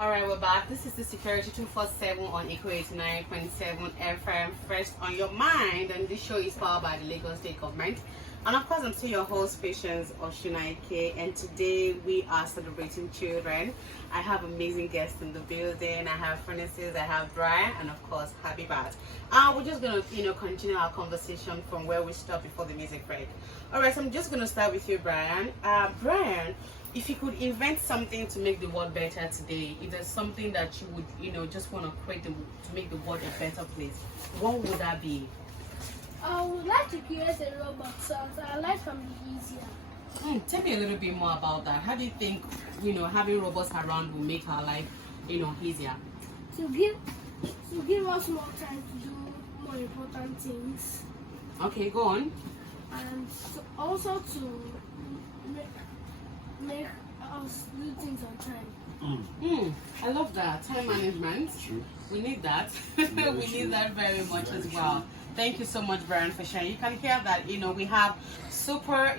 Alright, we're back. This is the Security 247 on Eco 89.7 FM, first on your mind. And this show is powered by the Lagos State Government. And of course, I'm still your host, Patience Osinake. And today we are celebrating children. I have amazing guests in the building. I have Francis, I have Brian, and of course, Habibat. We're just going to, continue our conversation from where we stopped before the music break. Alright, so I'm just going to start with you, Brian. Brian, if you could invent something to make the world better today, if there's something that you would, just want to create to make the world a better place, what would that be? I would like to create a robot so our life can be easier. Tell me a little bit more about that. How do you think, having robots around will make our life, easier? To give us more time to do more important things. Okay, go on. And also to make us do things on time. I love that. Time management. True. We need that. We need that very much as well. Thank you so much, Brian, for sharing. You can hear that, we have super,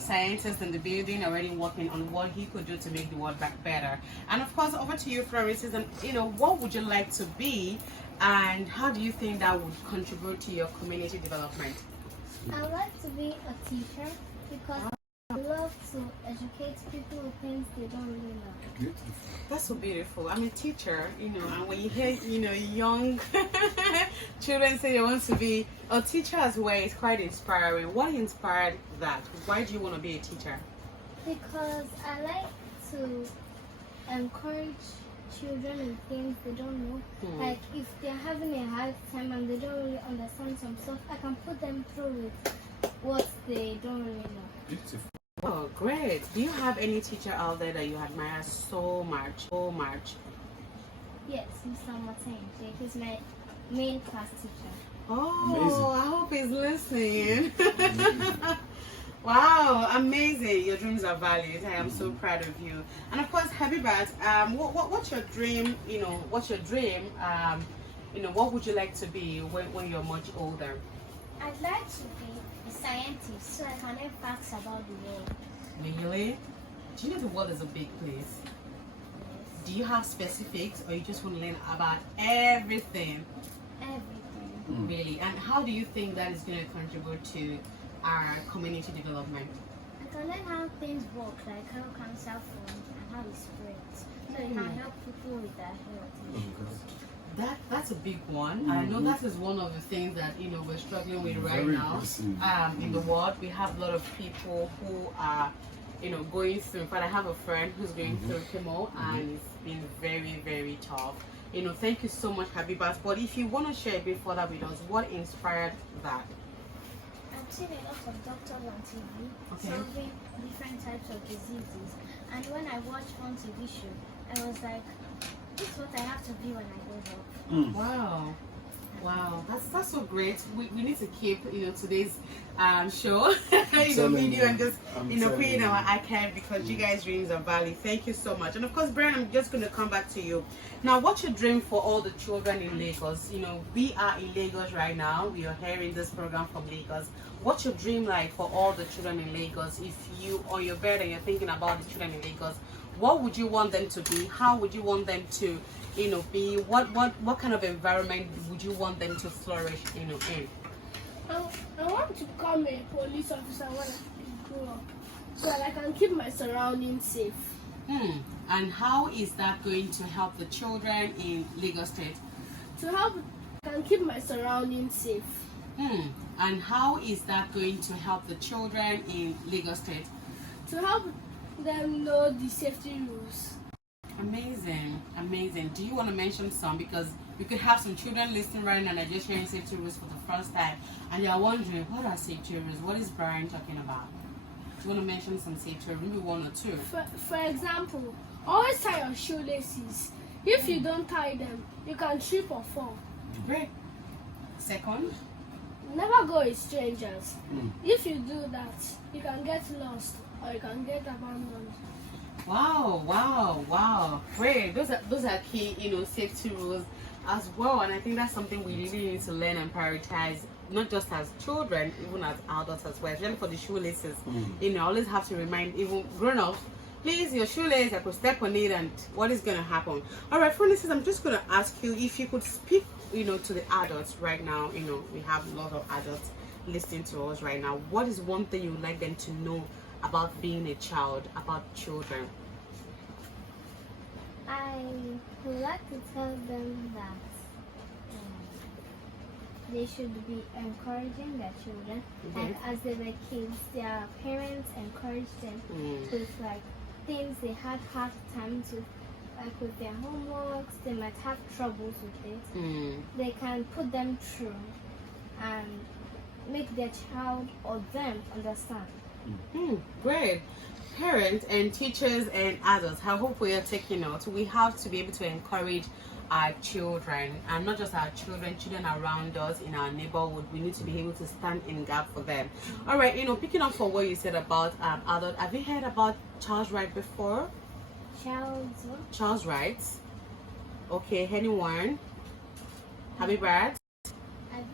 scientists in the building already working on what he could do to make the world back better. And of course, over to you, Francis. And what would you like to be, and how do you think that would contribute to your community development? I would like to be a teacher because I love to educate people with things they don't really know. Beautiful. That's so beautiful. I'm a teacher, and when you hear, young children say they want to be a teacher as well, it's quite inspiring. What inspired that? Why do you want to be a teacher? Because I like to encourage children in things they don't know. Like if they're having a hard time and they don't really understand some stuff, I can put them through with what they don't really know. Beautiful. Oh, great. Do you have any teacher out there that you admire so much? So much? Yes, Mr. Martin. He's my main class teacher. Oh, Amazing. I hope he's listening. Wow, amazing. Your dreams are valid. I am so proud of you. And of course, Habibat, what's your dream? What's your dream? What would you like to be when you're much older? I'd like to be a scientist so I can learn facts about the world. Really? Do you know the world is a big place? Do you have specifics, or you just want to learn about everything? Everything. Really? And how do you think that is going to contribute to our community development? I can learn how things work, like how cancer forms and how it spreads, so it can help people with their health. That's a big one. I know that is one of the things that we're struggling with right now. In the world, we have a lot of people who are going through. In fact, I have a friend who's going through chemo, and it's been very, very tough. Thank you so much, Habibat. But if you want to share a bit further with us, what inspired that? I've seen a lot of doctors on TV solving different types of diseases, and when I watched one TV show, I was like, this is what I have to be when I grow up. Wow, that's so great. We need to keep today's show video and just put it in our archive, because you guys' dreams are valid. Thank you so much. And of course, Brian, I'm just going to come back to you now. What's your dream for all the children in Lagos? We are in Lagos right now. We are hearing this program from Lagos. What's your dream like for all the children in Lagos? If you on your bed and you're thinking about the children in Lagos, what would you want them to be? How would you want them to be? What kind of environment would you want them to flourish in? I want to become a police officer when I grow up, so that I can keep my surroundings safe. And how is that going to help the children in Lagos State? To help, I can keep my surroundings safe. And how is that going to help the children in Lagos State? To help them know the safety rules. Amazing, amazing. Do you want to mention some? Because we could have some children listening right now and they're just hearing safety rules for the first time, and they are wondering, what are safety rules? What is Brian talking about? Do you want to mention some safety rules? Maybe one or two. For example, always tie your shoelaces. If you don't tie them, you can trip or fall. Great. Second? Never go with strangers. If you do that, you can get lost or you can get abandoned. Wow. Great. Those are key, safety rules as well. And I think that's something we really need to learn and prioritize, not just as children, even as adults as well, especially for the shoelaces. I always have to remind even grown-ups, please, your shoelace, I could step on it, and what is going to happen? All right, for instance, I'm just going to ask you if you could speak, to the adults right now. We have a lot of adults listening to us right now. What is one thing you would like them to know about being a child, about children? I would like to tell them that they should be encouraging their children. Okay. Like as they were kids, their parents encouraged them with like things they had hard time to, like with their homeworks. They might have troubles with it. They can put them through and make their child or them understand. Great. Parents and teachers and adults, I hope we are taking note. We have to be able to encourage our children, and not just our children around us in our neighborhood. We need to be able to stand in gap for them. All right, picking up for what you said about adult, have you heard about child's right before? Child's rights. Okay, anyone? Happy birthday. I've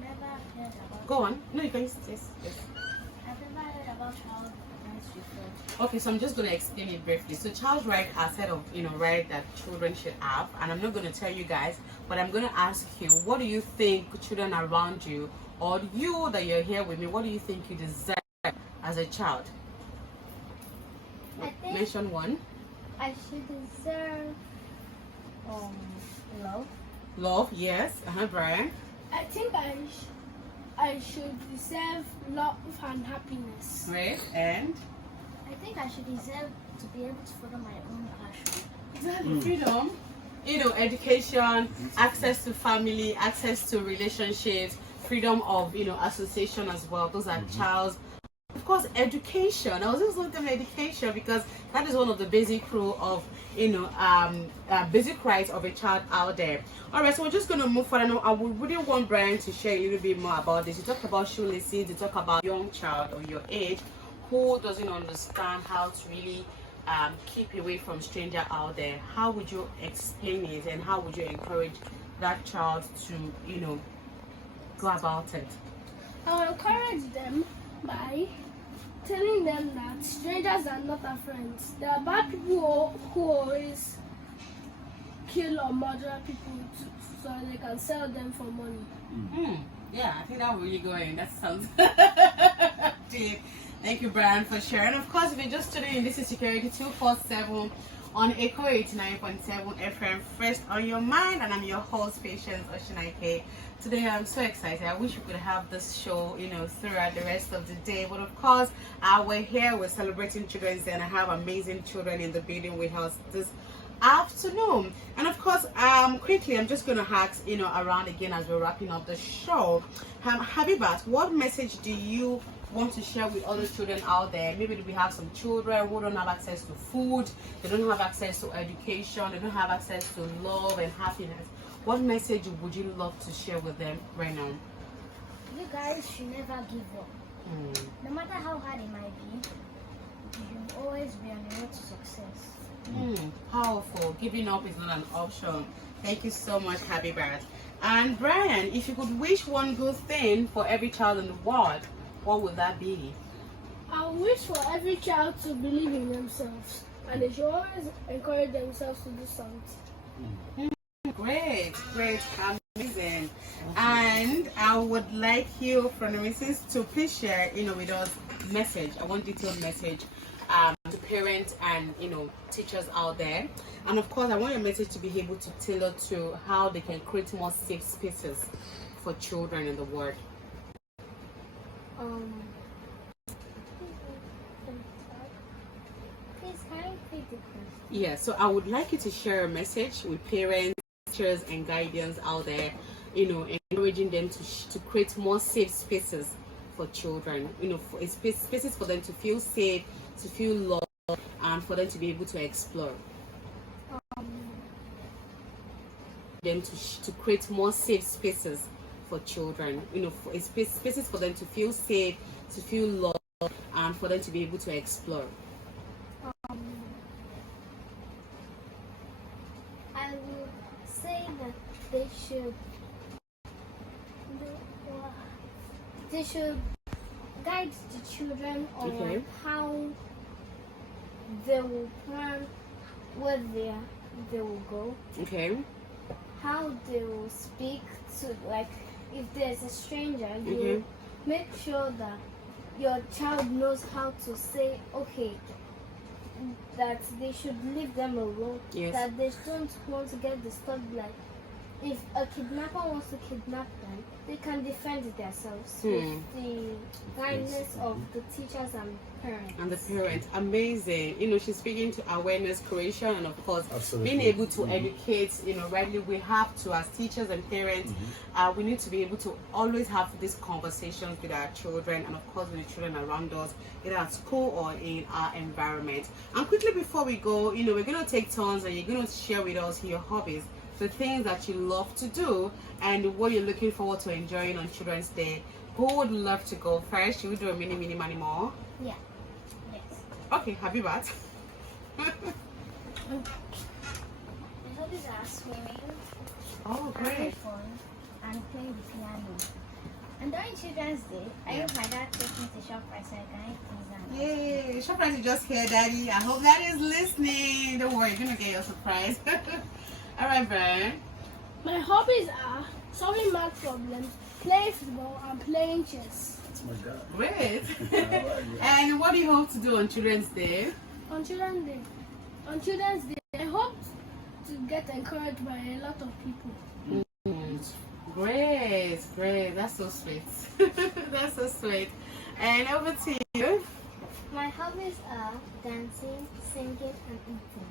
never heard about. Go on. No, you can. Yes. I've never heard about child rights before. Okay, so I'm just going to explain it briefly. So child's right are set of right that children should have, and I'm not going to tell you guys, but I'm going to ask you, what do you think children around you, or you that you're here with me, what do you think you deserve as a child? I think Mention one. I should deserve love. Love, yes. Brian. I think I should deserve love and happiness. Right. And I think I should deserve to be able to follow my own passion. freedom, education, access to family, access to relationships, freedom of association as well. Those are child's. Of course, education. I was just looking at education because that is one of the basic rule of basic rights of a child out there. All right, so we're just going to move forward. I would really want Brian to share a little bit more about this. You talk about shoelaces, you talk about young child or your age who doesn't understand how to really keep away from stranger out there. How would you explain it, and how would you encourage that child to go about it? I will encourage them by telling them that strangers are not our friends. There are bad people who always kill or murder people so they can sell them for money. Yeah, I think that will really go in. That sounds deep. Thank you, Brian, for sharing. Of course, if you're just tuning in, this is Security 247 on Echo 89.7 FM, first on your mind, and I'm your host, Patience Osinake. Today, I'm so excited. I wish we could have this show, throughout the rest of the day. But of course, we're here, we're celebrating Children's Day, and I have amazing children in the building with us this afternoon. And of course, quickly, I'm just going to ask, around again as we're wrapping up the show. Habibat, what message do you want to share with other children out there? Maybe we have some children who don't have access to food, they don't have access to education, they don't have access to love and happiness. What message would you love to share with them right now? You guys should never give up. No matter how hard it might be, you should always be on the road to success. Powerful. Giving up is not an option. Thank you so much, Happy Birthday. And Brian, if you could wish one good thing for every child in the world, what would that be? I wish for every child to believe in themselves, and they should always encourage themselves to do something. Great, amazing. And I would like you, from the missus, to please share, with us message. I want detailed message to parents and teachers out there. And of course, I want your message to be able to tailor to how they can create more safe spaces for children in the world. Please, can you repeat the question? Yeah, so I would like you to share a message with parents, teachers, and guardians out there, encouraging them to create more safe spaces for children, for spaces for them to feel safe, to feel loved, and for them to be able to explore. Them to create more safe spaces for children, for spaces for them to feel safe, to feel loved, and for them to be able to explore. I would say that they should guide the children on how they will plan where they will go, Okay. how they will speak to, like, if there's a stranger, you Mhm. make sure that your child knows how to say, okay, that they should leave them alone, Yes. that they don't want to get disturbed. Like, if a kidnapper wants to kidnap them, they can defend themselves with the guidance of the teachers and parents. And the parents, amazing. You know, she's speaking to awareness creation, and of course, Absolutely. being able to educate. You know, rightly, we have to, as teachers and parents, we need to be able to always have these conversations with our children, and of course, with the children around us, either at school or in our environment. And quickly before we go, you know, we're going to take turns, and you're going to share with us your hobbies, the things that you love to do, and what you're looking forward to enjoying on Children's Day. Who would love to go first? Should we do a mini more? Yeah. Yes. Okay, Habibat. My hobbies are swimming, Oh, great. having fun, and playing the piano. And during Children's Day, I hope my dad takes me to ShopRite so I can eat things. Yay! Surprise, you just hear Daddy. I hope Daddy is listening. Don't worry, you're going to get your surprise. All right, Brian. My hobbies are solving math problems, playing football, and playing chess. That's my God. Great. I like it. And what do you hope to do on Children's Day? On Children's Day, I hope to get encouraged by a lot of people. Great, great. That's so sweet. That's so sweet. And over to you. My hobbies are dancing, singing, and eating.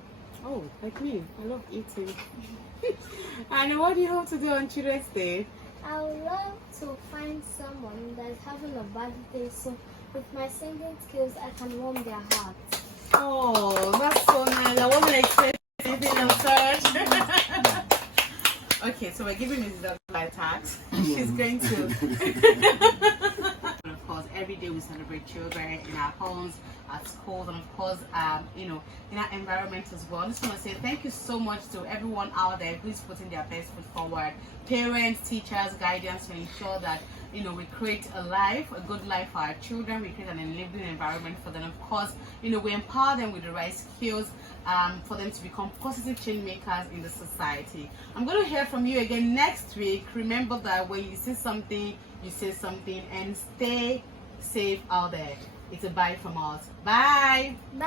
Oh, like me. I love eating. And what do you hope to do on Children's Day? I would love to find someone that is having a bad day, so with my singing skills, I can warm their hearts. Oh, that's so nice. I wasn't expecting anything of such. Okay, so we're giving Mrs. a light tax. She's going to. And of course, every day we celebrate children in our homes, at schools, and of course, you know, in our environment as well. I just want to say thank you so much to everyone out there who's putting their best foot forward. Parents, teachers, guardians, to ensure that, you know, we create a life, a good life for our children. We create an enabling environment for them. Of course, you know, we empower them with the right skills for them to become positive change makers in the society. I'm going to hear from you again next week. Remember that when you see something, you say something, and stay safe out there. It's a bye from us. Bye. Bye.